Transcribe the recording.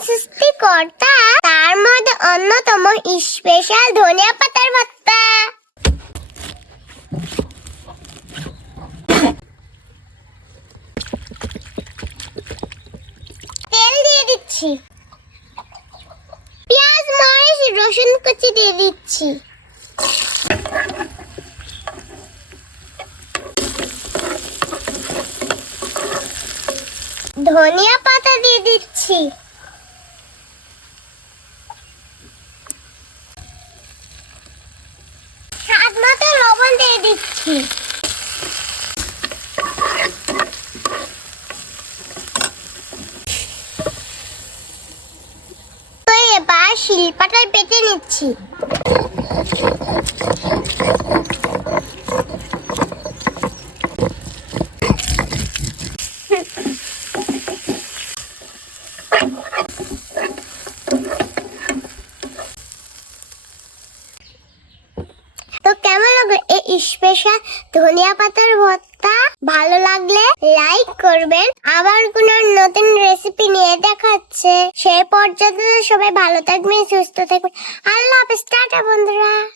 ভর্তা তার মধ্যে অন্যতম স্পেশাল ধনিয়া পাতার ভর্তা তেল দিয়ে দিচ্ছি। পেঁয়াজ, মরিচ, রসুন কুচি দিয়ে দিচ্ছি। ধনিয়া পাতা দিয়ে দিচ্ছি। লবণ দিয়ে দিচ্ছি। এবার শিলপাটায় পেটে নিচ্ছি। স্পেশাল ধনিয়া পাতার ভর্তা। ভালো লাগলে লাইক করবেন। আবার কোন নতুন রেসিপি নিয়ে দেখাচ্ছে। সে পর্যন্ত সবাই ভালো থাকবেন, সুস্থ থাকবেন। আল্লাহ হাফেজ, টাটা বন্ধুরা।